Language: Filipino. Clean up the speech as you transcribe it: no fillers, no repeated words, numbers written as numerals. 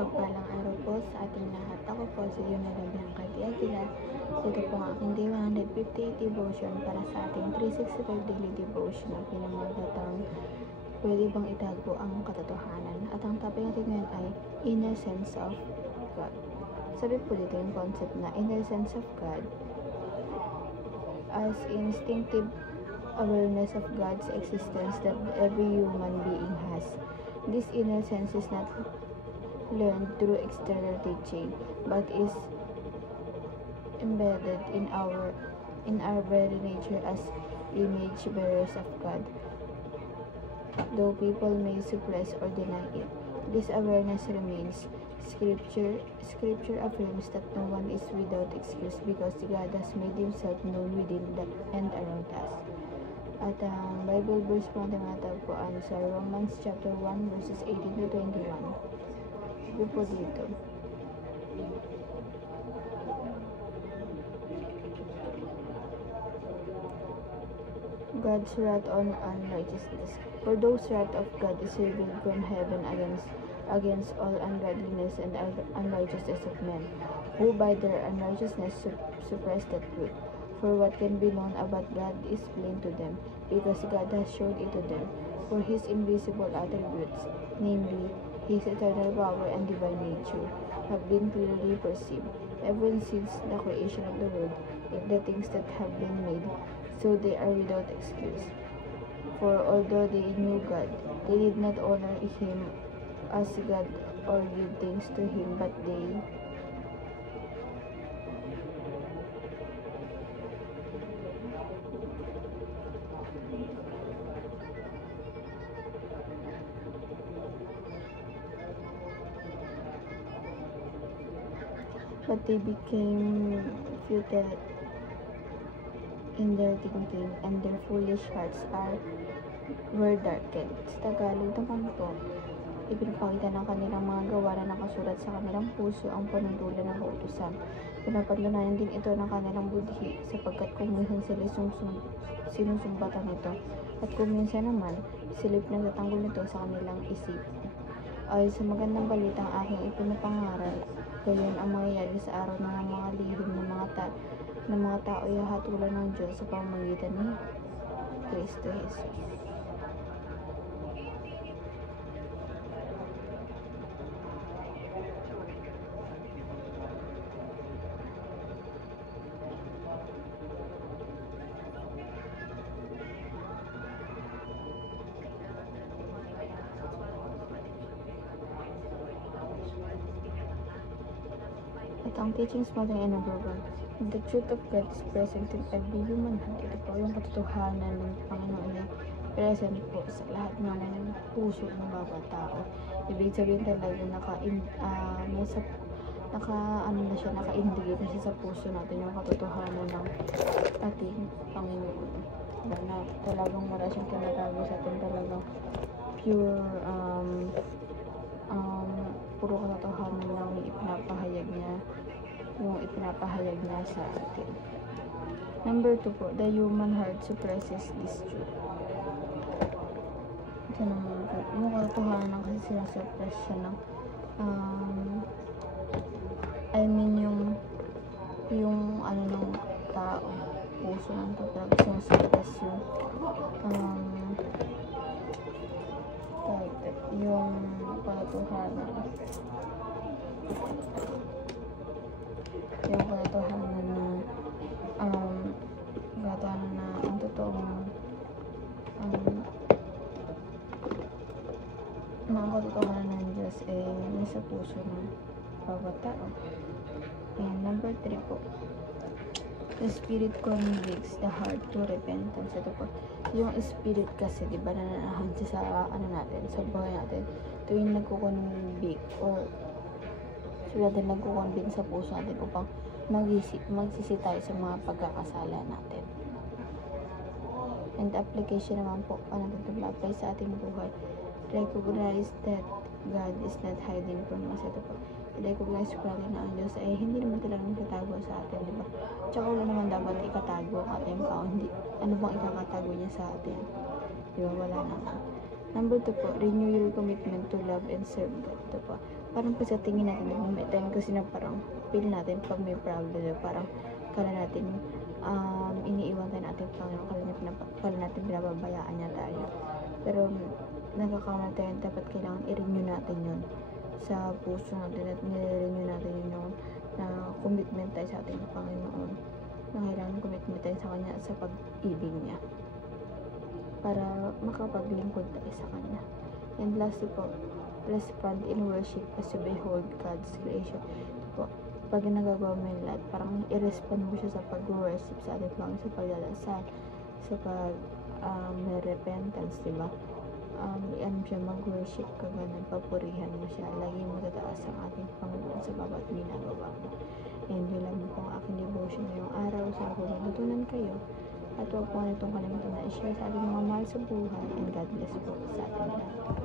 Mapagpalang araw po sa ating lahat. Ako po si Yunada Blanca de Aguilar. Ito po ang aking Day 158 devotion para sa ating 365 daily devotion na pinamagatang pwede bang itago ang katotohanan. At ang topic natin ngayon ay inner sense of God. Sabi po dito yung concept na inner sense of God as instinctive awareness of God's existence that every human being has. This inner sense is not learned through external teaching, but is embedded in our very nature as image bearers of God. Though people may suppress or deny it, this awareness remains. Scripture affirms that no one is without excuse because God has made Himself known within and around us. At ang Bible verse po natin matagpuan sa Romans chapter 1 verses 18 to 21. Sabi po dito, God's wrath on unrighteousness. For those wrath of God is revealed from heaven against all ungodliness and unrighteousness of men, who by their unrighteousness suppress the truth. For what can be known about God is plain to them, because God has shown it to them. For His invisible attributes, namely, His eternal power and divine nature, have been clearly perceived, ever since the creation of the world, in the things that have been made, so they are without excuse. For although they knew God, they did not honor Him as God or give thanks to Him, but they became futile in their thinking, and their foolish hearts were darkened. Sa Tagalog naman po, ipinapakita ng kanilang mga gawa na nakasulat sa kanilang puso ang panuntulan ng kautusan. Pinapatunayan din ito ng kanilang budhi, sapagkat kung minsan sila sinusumbatan nito, at kung minsan naman, silip nagtatanggol nito sa kanilang isip. Ay sa magandang balita ang aking ipinapangaral, gayon ang mangyayari sa araw ng mga lihim ng mga tao ay hatulan ng Diyos sa pamamagitan ni Kristo Jesus. At ang teachings mo ay number 1. The truth of God is present in every human heart. Ito po yung katotohanan ng Panginoon na present po sa lahat ng puso ng bawat tao. Ibig sabihin talaga naka-indicate na siya sa puso natin yung katotohanan ng ating Panginoon. Na talagang wala siyang tinatago sa atin, talagang pure puro katotohanan lang yung ipinapahayag niya sa atin. Number 2 po, the human heart suppresses this truth. Ito naman po, yung katotohanan kasi sinasuppress siya ng yung ano ng tao, puso ng tao, talaga sinasuppress yung katotohanan na ang totoong na ang katotohanan ng Diyos ay nasa puso ng bawat tao. And number 3 po, the Spirit convicts the heart to repentance. Ito po, yung Spirit kasi, di ba, nananahan siya sa sa buhay natin, tuwing nagkukonvict or sila din nagkukonvince sa puso natin upang magsisi tayo sa mga pagkakasala natin. And the application naman po, paano ito ma-apply sa ating buhay? Recognize that God is not hiding from us. Ito po, recognize po natin na ang Diyos ay hindi naman talagang itatago sa atin, di ba? Tsaka wala naman dapat ikatago ang ating tao. Ano bang ikakatago niya sa atin? Di ba? Wala naman. Number 2 po, renew your commitment to love and serve God. Ito po, parang pag sa tingin natin, may time kasi na parang feel natin pag may problem, parang kala natin iniiwan tayo natin Panginoon, kala natin pinababayaan niya tayo. Pero nagkakamali tayo, dapat kailangan i-renew natin yun sa puso natin, at nire-renew natin yun yung na commitment tayo sa ating Panginoon, na kailangan commitment tayo sa Kanya at sa pag-ibig niya para makapaglingkod tayo sa Kanya. And lastly po, respond in worship as you behold God's creation. Po, pag nagagawa mo yung lahat, parang i-respond mo siya sa pag-worship sa ating Panginoon, sa pagdalasal, sa may repentance, diba? Siya mag-worship ka ganun, papurihan mo siya, lagi mo tataas ang ating Panginoon sa bawat ginagawa mo. And yun lang po ang aking devotion ngayong araw. Sana po matutunan kayo, at huwag po nitong kalimutan na i-share sa ating mga mahal sa buhay, and God bless po sa ating lahat.